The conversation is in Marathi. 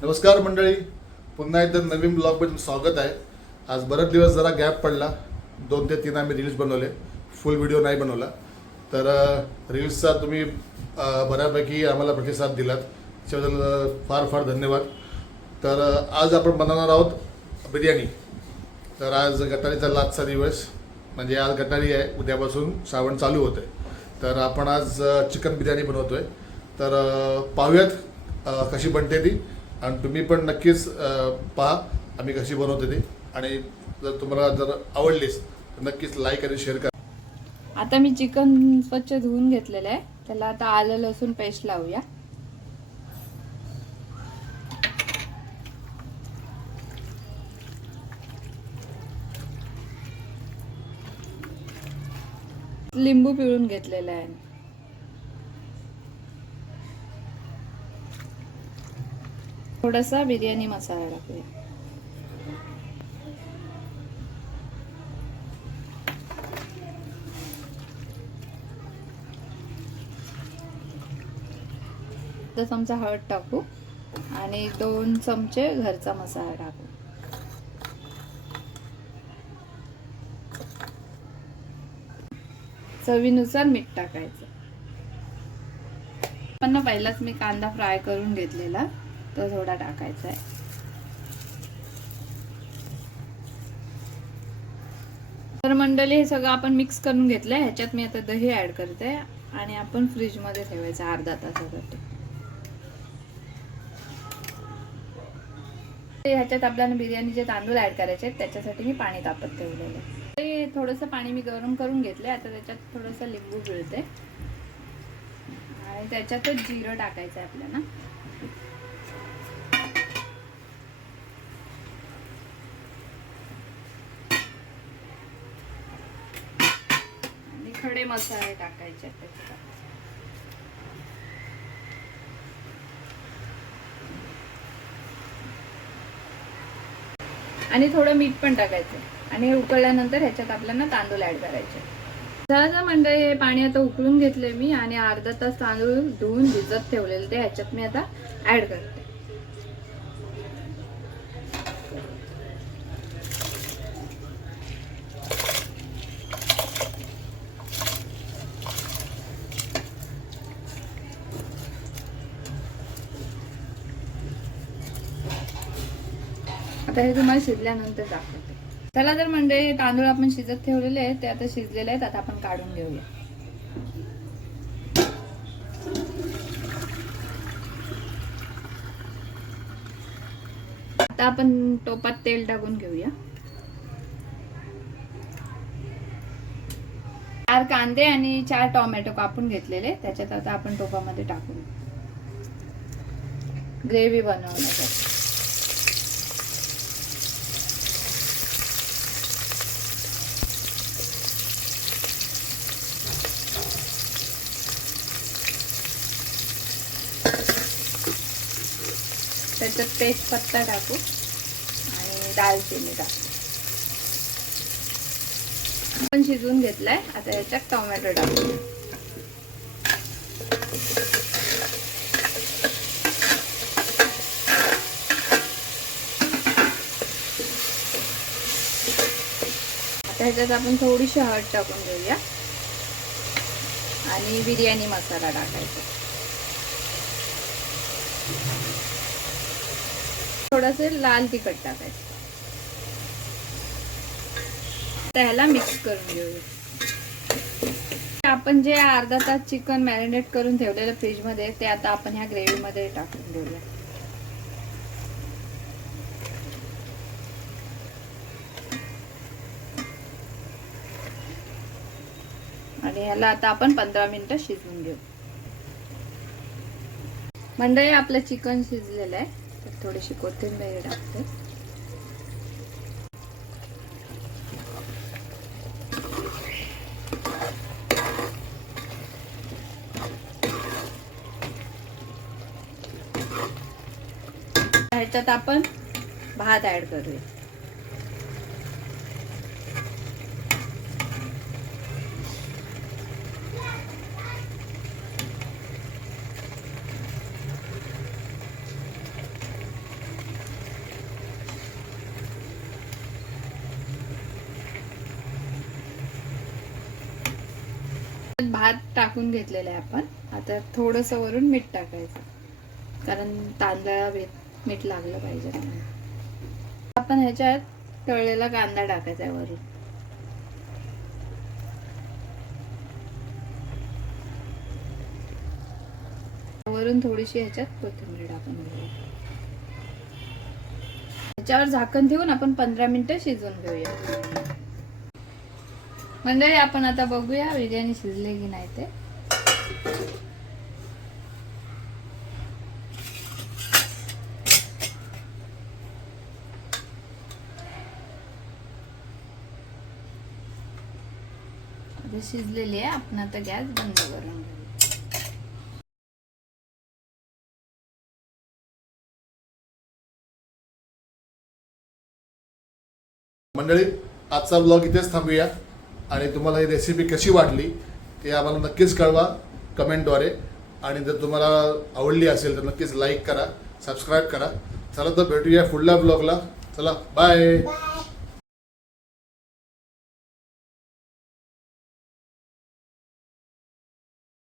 नमस्कार मंडळी, पुन्हा एकदा नवीन ब्लॉगमध्ये स्वागत आहे. आज बरेच दिवस जरा गॅप पडला. 2 ते 3 आम्ही रील्स बनवले, फुल व्हिडिओ नाही बनवला. तर रील्सचा तुम्ही बऱ्यापैकी आम्हाला प्रतिसाद दिलात, त्याच्याबद्दल फार फार धन्यवाद. तर आज आपण बनवणार आहोत बिर्याणी. तर आज गटारीचा लास्टचा दिवस, म्हणजे आज गटारी आहे, उद्यापासून श्रावण चालू होतं आहे. तर आपण आज चिकन बिर्याणी बनवतो आहे. तर पाहूयात कशी बनते ती, आणि तुम्ही पण नक्कीच पहा आम्ही कशी बनवतो ती. आणि जर तुम्हाला जर आवडलीच तर नक्कीच लाईक आणि शेअर करा. आता मी चिकन स्वच्छ धुवून घेतलेलं आहे. त्याला आता आलं लसूण पेस्ट लावूया. लिंबू पिळून घेतलेला आहे. थोडासा बिर्याणी मसाला टाकूया. चमचा हळद टाकू आणि 2 चमचे घरचा मसाला टाकू. चवीनुसार मीठ टाकायचं. पण पहिलाच मी कांदा फ्राय करून घेतलेला, तो थोडा टाकायचा आहे. तर मंडळी, हे सगळं आपण मिक्स करून घेतलंय. ह्याच्यात मी आता दही ऍड करते आणि आपण फ्रीज मध्ये ठेवायचं अर्धा तासासाठी. ह्याच्यात आपल्याला बिर्याणीचे तांदूळ ऍड करायचे आहेत, त्याच्यासाठी मी पाणी तापत ठेवलेलं आहे. ते थोडंसं पाणी मी गरम करून घेतलंय. आता त्याच्यात थोडंसं लिंबू पिळते आणि त्याच्यातच जिरं टाकायचं आहे आपल्याला. आणि खडे मसाले टाकायचे आहेत त्याच्यात. आणि थोडं मीठ पण टाकायचं. आणि हे उकळल्यानंतर ह्याच्यात आपल्याला तांदूळ ऍड करायचे. सहज मंडळी, हे पाणी आता उकळून घेतले मी आणि अर्धा तास तांदूळ धुवून भिजत ठेवलेले ते ह्याच्यात मी आता ऍड करते. आता हे तुम्हाला शिजल्यानंतर दाखवते. चला तर मंडळी, तांदूळ आपण शिजत ठेवलेले आहेत, ते आता शिजलेले आहेत. आता आपण काढून घेऊया. आता आपण टोपात तेल टाकून घेऊया. 4 कांदे आणि 4 टोमॅटो कापून घेतलेले, त्याच्यात आता आपण टोपामध्ये टाकून ग्रेव्ही बनवण्यासाठी. त्याच्यात तेजपत्ता टाकू आणि दालचिनी टाकू. आपण शिजवून घेतलाय. आता याच्यात टोमॅटो टाकू. आता ह्याच्यात आपण थोडीशी हळद टाकून घेऊया आणि बिर्याणी मसाला टाकायचा. थोडंसं लाल तिखट टाकायचं. त्याला मिक्स करून घेऊया. आपण जे अर्धा तास चिकन मॅरिनेट करून ठेवलेलं फ्रीज मध्ये, ते आता आपण ह्या ग्रेव्ही मध्ये टाकून घेऊया. आणि ह्याला आता आपण 15 मिनिटं शिजवून घेऊ. मंडळी, आपलं चिकन शिजलेलं आहे. तर थोडीशी कोथिंबीर टाकते. ह्याच्यात आपण भात ऍड करूया. भात टाकून घेतलेला आहे आपण. आता थोडंसं वरून मीठ टाकायचं, कारण तांदळाला मीठ लागलं पाहिजे म्हणून. आपण ह्याच्यात तळलेला कांदा टाकायचा आहे वरून. वरून थोडीशी ह्याच्यात कोथिंबीर टाकून घेऊया. ह्याच्यावर झाकण ठेवून आपण 15 मिनिटं शिजवून घेऊया. मंडळी, आपण आता बघूया बिर्याणी शिजले की नाही ते. आता शिजलेली आहे. आपण आता गॅस बंद करून घेऊ. मंडळी, आजचा ब्लॉग इथेच थांबूया आणि तुम्हाला ही रेसिपी कशी वाटली ते आम्हाला नक्कीच कळवा कमेंटद्वारे. आणि जर तुम्हाला आवडली असेल तर नक्कीच लाईक करा, सबस्क्राईब करा. चला तर भेटूया पुढल्या ब्लॉगला. चला, बाय.